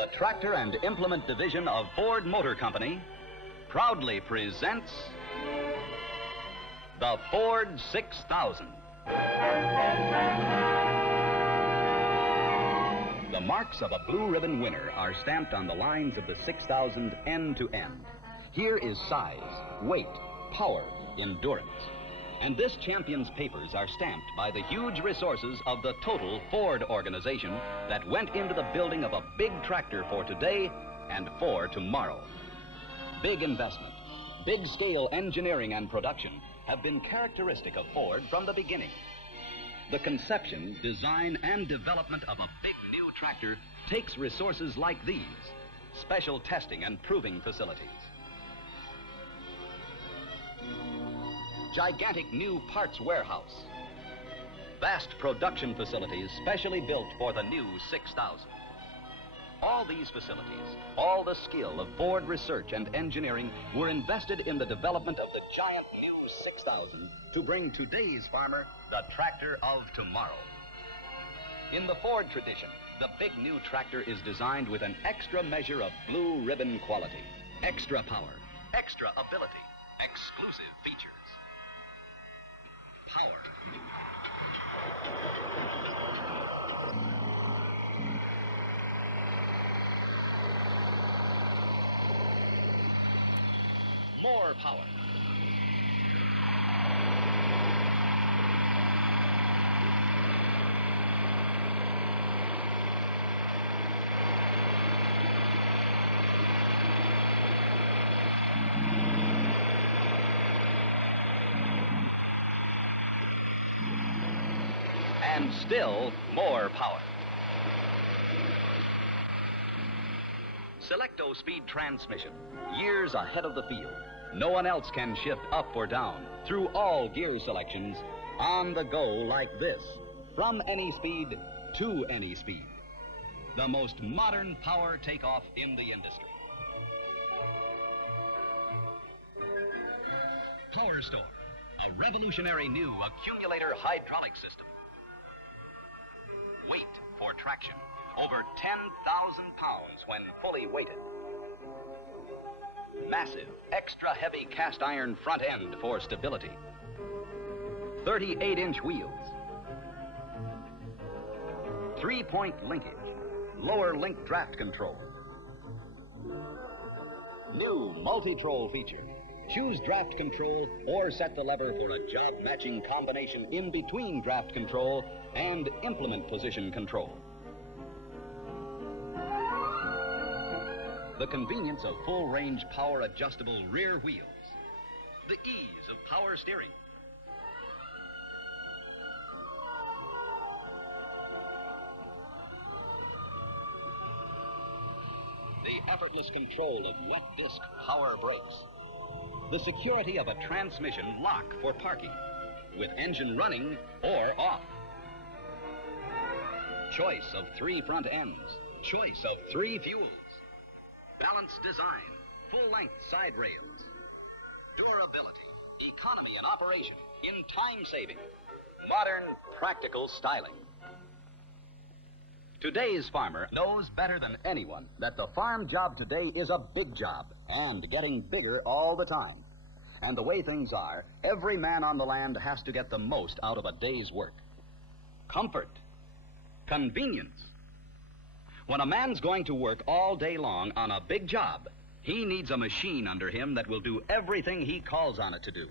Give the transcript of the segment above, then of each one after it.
The Tractor and Implement Division of Ford Motor Company proudly presents the Ford 6000. The marks of a blue ribbon winner are stamped on the lines of the 6000 end to end. Here is size, weight, power, endurance. And this champion's papers are stamped by the huge resources of the total Ford organization that went into the building of a big tractor for today and for tomorrow. Big investment, big scale engineering and production have been characteristic of Ford from the beginning. The conception, design, and development of a big new tractor takes resources like these: special testing and proving facilities, gigantic new parts warehouse, vast production facilities specially built for the new 6000. All these facilities, all the skill of Ford research and engineering were invested in the development of the giant new 6000 to bring today's farmer the tractor of tomorrow. In the Ford tradition, the big new tractor is designed with an extra measure of blue ribbon quality, extra power, extra ability, exclusive features. Power. More power. And still more power. Selecto-speed transmission, years ahead of the field. No one else can shift up or down through all gear selections on the go like this, from any speed to any speed. The most modern power takeoff in the industry. Power Store, a revolutionary new accumulator hydraulic system. Weight for traction, over 10,000 pounds when fully weighted. Massive, extra heavy cast iron front end for stability. 38-inch wheels. 3-point linkage, lower link draft control. New multi-troll feature. Choose draft control or set the lever for a job-matching combination in between draft control and implement position control. The convenience of full-range power adjustable rear wheels. The ease of power steering. The effortless control of wet disc power brakes. The security of a transmission lock for parking, with engine running or off. Choice of 3 front ends. Choice of 3 fuels. Balanced design, full-length side rails. Durability, economy in operation, in time saving. Modern, practical styling. Today's farmer knows better than anyone that the farm job today is a big job and getting bigger all the time. And the way things are, every man on the land has to get the most out of a day's work. Comfort, convenience. When a man's going to work all day long on a big job, he needs a machine under him that will do everything he calls on it to do.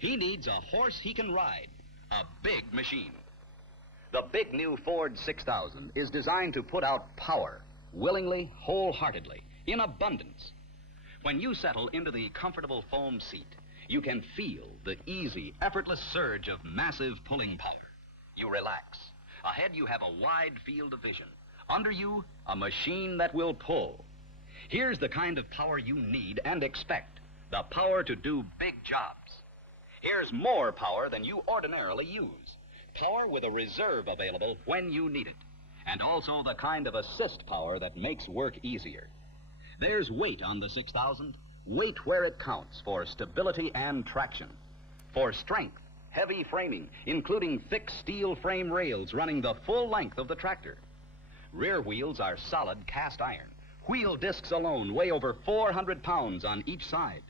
He needs a horse he can ride, a big machine. The big new Ford 6000 is designed to put out power, willingly, wholeheartedly, in abundance. When you settle into the comfortable foam seat, you can feel the easy, effortless surge of massive pulling power. You relax. Ahead you have a wide field of vision. Under you, a machine that will pull. Here's the kind of power you need and expect. The power to do big jobs. Here's more power than you ordinarily use. Power with a reserve available when you need it. And also the kind of assist power that makes work easier. There's weight on the 6000. Weight where it counts for stability and traction. For strength, heavy framing, including thick steel frame rails running the full length of the tractor. Rear wheels are solid cast iron, Wheel discs alone weigh over 400 pounds on each side.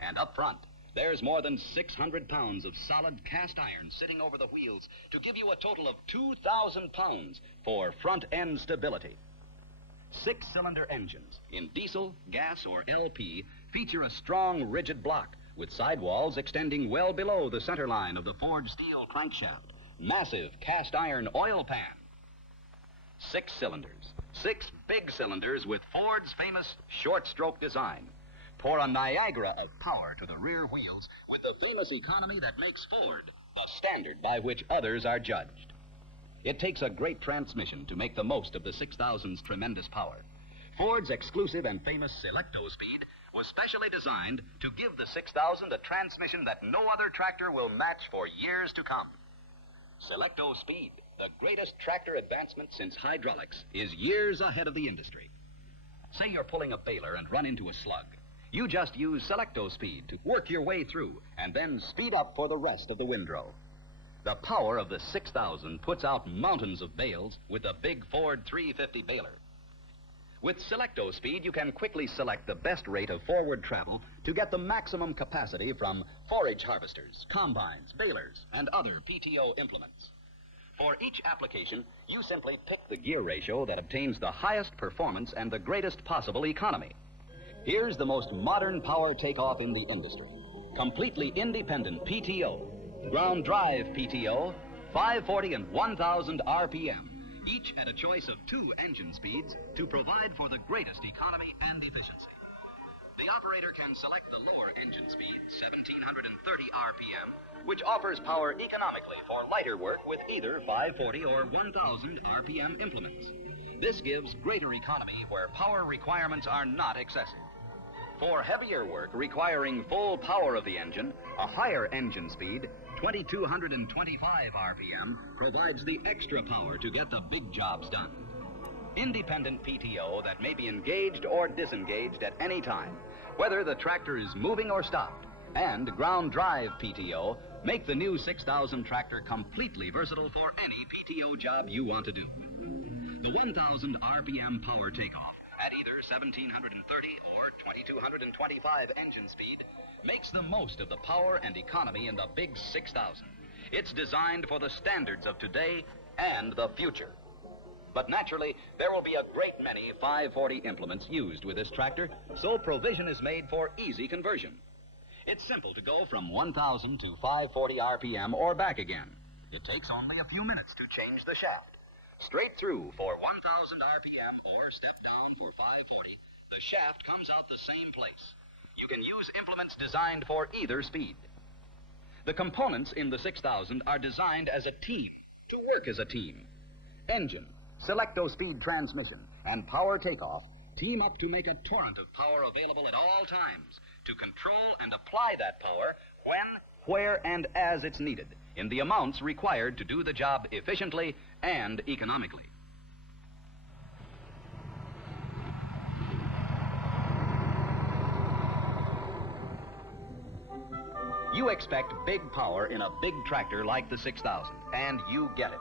And up front, there's more than 600 pounds of solid cast iron sitting over the wheels to give you a total of 2,000 pounds for front-end stability. 6-cylinder engines in diesel, gas, or LP feature a strong, rigid block with sidewalls extending well below the center line of the forged steel crankshaft. Massive cast iron oil pan. 6 cylinders, 6 big cylinders with Ford's famous short-stroke design. Pour a Niagara of power to the rear wheels with the famous economy that makes Ford the standard by which others are judged. It takes a great transmission to make the most of the 6000's tremendous power. Ford's exclusive and famous Selecto Speed was specially designed to give the 6000 a transmission that no other tractor will match for years to come. Selecto Speed, the greatest tractor advancement since hydraulics, is years ahead of the industry. Say you're pulling a baler and run into a slug. You just use Selecto Speed to work your way through and then speed up for the rest of the windrow. The power of the 6000 puts out mountains of bales with the big Ford 350 baler. With Selecto Speed, you can quickly select the best rate of forward travel to get the maximum capacity from forage harvesters, combines, balers, and other PTO implements. For each application, you simply pick the gear ratio that obtains the highest performance and the greatest possible economy. Here's the most modern power takeoff in the industry. Completely independent PTO, ground drive PTO, 540 and 1000 RPM, each at a choice of 2 engine speeds to provide for the greatest economy and efficiency. The operator can select the lower engine speed, 1730 RPM, which offers power economically for lighter work with either 540 or 1000 RPM implements. This gives greater economy where power requirements are not excessive. For heavier work requiring full power of the engine, a higher engine speed, 2225 RPM, provides the extra power to get the big jobs done. Independent PTO that may be engaged or disengaged at any time, whether the tractor is moving or stopped, and ground drive PTO make the new 6000 tractor completely versatile for any PTO job you want to do. The 1000 RPM power takeoff at either 1730 or 2225 engine speed makes the most of the power and economy in the big 6000. It's designed for the standards of today and the future. But naturally, there will be a great many 540 implements used with this tractor, so provision is made for easy conversion. It's simple to go from 1000 to 540 RPM or back again. It takes only a few minutes to change the shaft. Straight through for 1000 RPM or step down for 540, the shaft comes out the same place. You can use implements designed for either speed. The components in the 6000 are designed as a team, to work as a team. Engine, Selecto Speed transmission, and power takeoff team up to make a torrent of power available at all times to control and apply that power when, where, and as it's needed, in the amounts required to do the job efficiently and economically. You expect big power in a big tractor like the 6000, and you get it.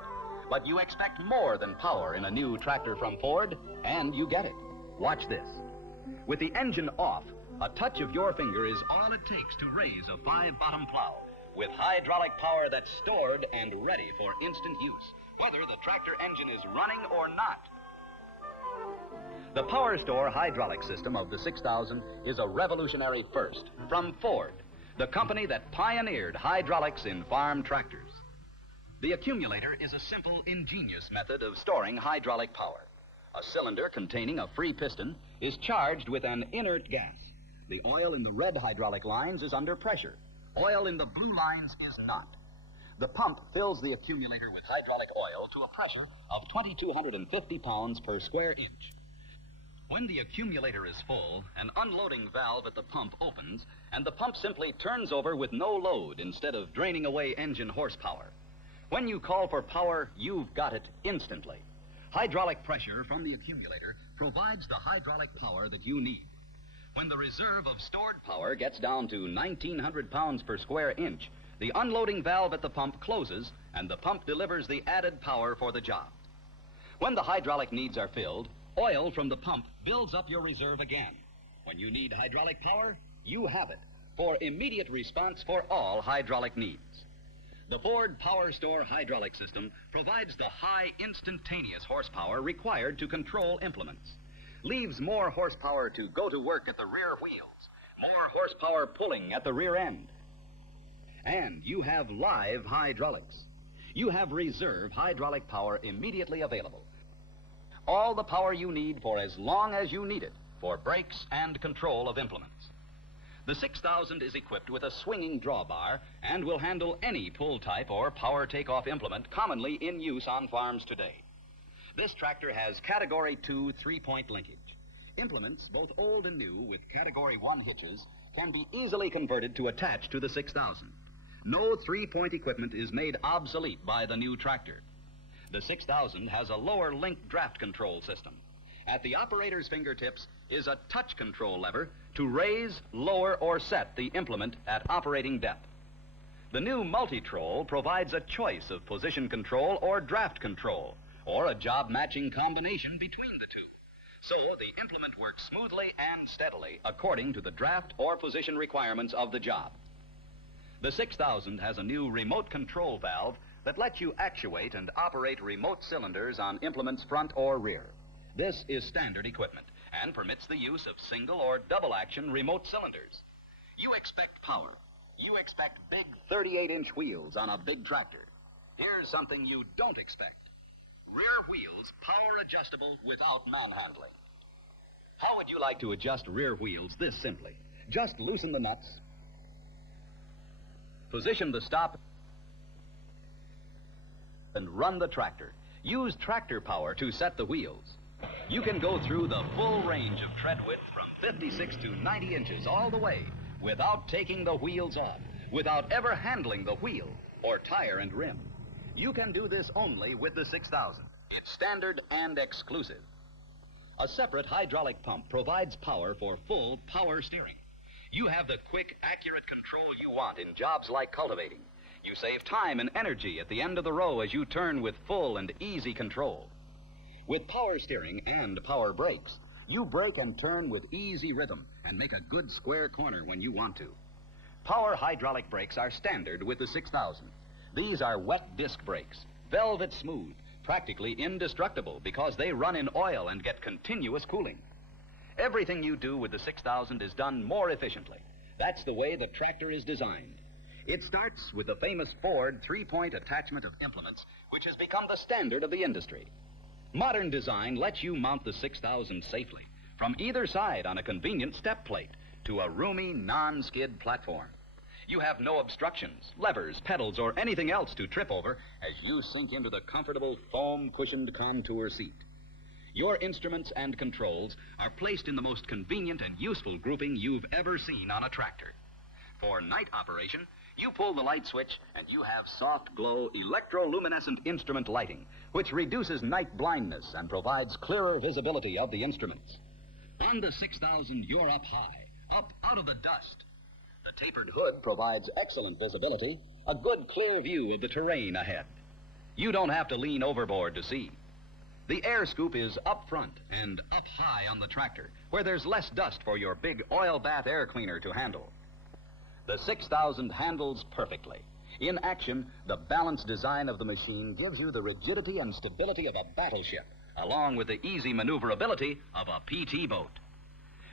But you expect more than power in a new tractor from Ford, and you get it. Watch this. With the engine off, a touch of your finger is all it takes to raise a 5-bottom plow with hydraulic power that's stored and ready for instant use, whether the tractor engine is running or not. The Power Store hydraulic system of the 6000 is a revolutionary first from Ford, the company that pioneered hydraulics in farm tractors. The accumulator is a simple, ingenious method of storing hydraulic power. A cylinder containing a free piston is charged with an inert gas. The oil in the red hydraulic lines is under pressure. Oil in the blue lines is not. The pump fills the accumulator with hydraulic oil to a pressure of 2,250 pounds per square inch. When the accumulator is full, an unloading valve at the pump opens, and the pump simply turns over with no load instead of draining away engine horsepower. When you call for power, you've got it instantly. Hydraulic pressure from the accumulator provides the hydraulic power that you need. When the reserve of stored power gets down to 1,900 pounds per square inch, the unloading valve at the pump closes, and the pump delivers the added power for the job. When the hydraulic needs are filled, Oil from the pump builds up your reserve again. When you need hydraulic power, you have it for immediate response for all hydraulic needs. The Ford Power Store hydraulic system provides the high instantaneous horsepower required to control implements, leaves more horsepower to go to work at the rear wheels, more horsepower pulling at the rear end. And you have live hydraulics. You have reserve hydraulic power immediately available. All the power you need for as long as you need it for brakes and control of implements. The 6000 is equipped with a swinging drawbar and will handle any pull type or power takeoff implement commonly in use on farms today. This tractor has Category 2 3-point linkage. Implements, both old and new, with Category 1 hitches, can be easily converted to attach to the 6000. No 3-point equipment is made obsolete by the new tractor. The 6000 has a lower link draft control system. At the operator's fingertips is a touch control lever to raise, lower, or set the implement at operating depth. The new multi-troll provides a choice of position control or draft control, or a job-matching combination between the two. So the implement works smoothly and steadily according to the draft or position requirements of the job. The 6000 has a new remote control valve that lets you actuate and operate remote cylinders on implements front or rear. This is standard equipment and permits the use of single or double action remote cylinders. You expect power. You expect big 38-inch wheels on a big tractor. Here's something you don't expect. Rear wheels power adjustable without manhandling. How would you like to adjust rear wheels this simply? Just loosen the nuts, position the stop, and run the tractor. Use tractor power to set the wheels. You can go through the full range of tread width from 56 to 90 inches all the way without taking the wheels off, without ever handling the wheel or tire and rim. You can do this only with the 6000. It's standard and exclusive. A separate hydraulic pump provides power for full power steering. You have the quick, accurate control you want in jobs like cultivating. You save time and energy at the end of the row as you turn with full and easy control. With power steering and power brakes, you brake and turn with easy rhythm and make a good square corner when you want to. Power hydraulic brakes are standard with the 6000. These are wet disc brakes, velvet smooth, practically indestructible because they run in oil and get continuous cooling. Everything you do with the 6000 is done more efficiently. That's the way the tractor is designed. It starts with the famous Ford 3-point attachment of implements, which has become the standard of the industry. Modern design lets you mount the 6000 safely from either side on a convenient step plate to a roomy, non-skid platform. You have no obstructions, levers, pedals, or anything else to trip over as you sink into the comfortable foam-cushioned contour seat. Your instruments and controls are placed in the most convenient and useful grouping you've ever seen on a tractor. For night operation, you pull the light switch and you have soft glow electroluminescent instrument lighting, which reduces night blindness and provides clearer visibility of the instruments. On the 6000, you're up high, up out of the dust. The tapered hood provides excellent visibility, a good clear view of the terrain ahead. You don't have to lean overboard to see. The air scoop is up front and up high on the tractor, where there's less dust for your big oil bath air cleaner to handle. The 6000 handles perfectly. In action, the balanced design of the machine gives you the rigidity and stability of a battleship, along with the easy maneuverability of a PT boat.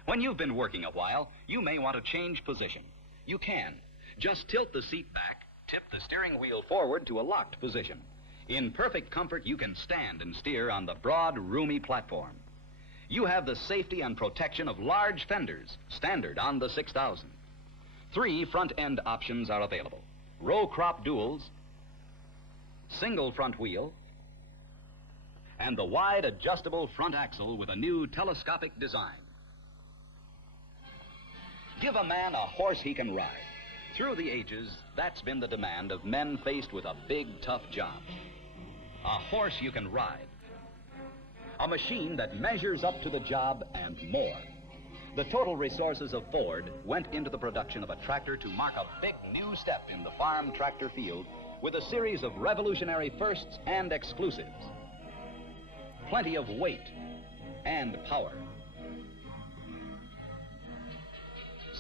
When you've been working a while, you may want to change position. You can. Just tilt the seat back, tip the steering wheel forward to a locked position. In perfect comfort, you can stand and steer on the broad, roomy platform. You have the safety and protection of large fenders, standard on the 6000. 3 front-end options are available: row crop duals, single front wheel, and the wide adjustable front axle with a new telescopic design. Give a man a horse he can ride. Through the ages, that's been the demand of men faced with a big, tough job. A horse you can ride. A machine that measures up to the job and more. The total resources of Ford went into the production of a tractor to mark a big new step in the farm tractor field with a series of revolutionary firsts and exclusives. Plenty of weight, and power.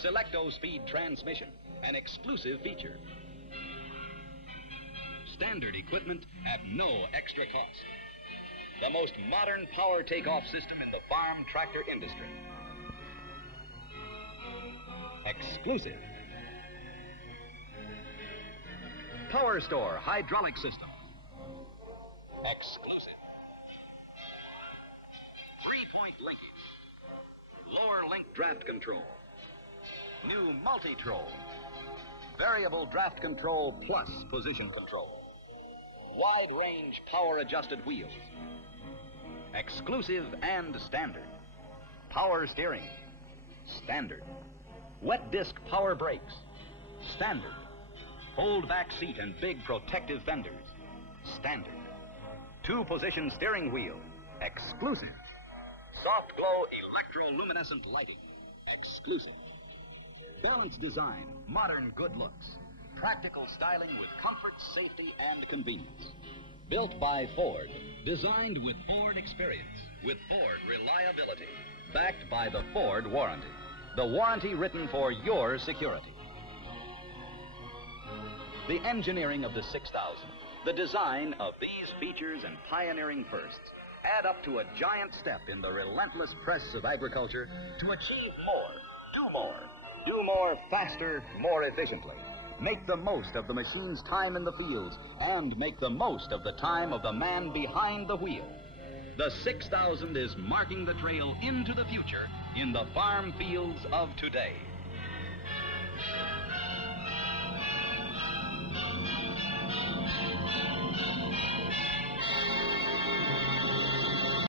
Selecto-Speed transmission, an exclusive feature. Standard equipment at no extra cost. The most modern power takeoff system in the farm tractor industry. Exclusive. Power Store hydraulic system. Exclusive. 3-point linkage. Lower link draft control. New multi-troll. Variable draft control plus position control. Wide range power adjusted wheels. Exclusive and standard. Power steering. Standard. Wet disc power brakes. Standard. Fold back seat and big protective fenders. Standard. 2-position steering wheel. Exclusive. Soft glow electroluminescent lighting. Exclusive. Balanced design, modern good looks. Practical styling with comfort, safety, and convenience. Built by Ford. Designed with Ford experience. With Ford reliability. Backed by the Ford warranty. The warranty written for your security. The engineering of the 6000, the design of these features and pioneering firsts add up to a giant step in the relentless press of agriculture to achieve more, do more faster, more efficiently. Make the most of the machine's time in the fields and make the most of the time of the man behind the wheel. The 6000 is marking the trail into the future in the farm fields of today.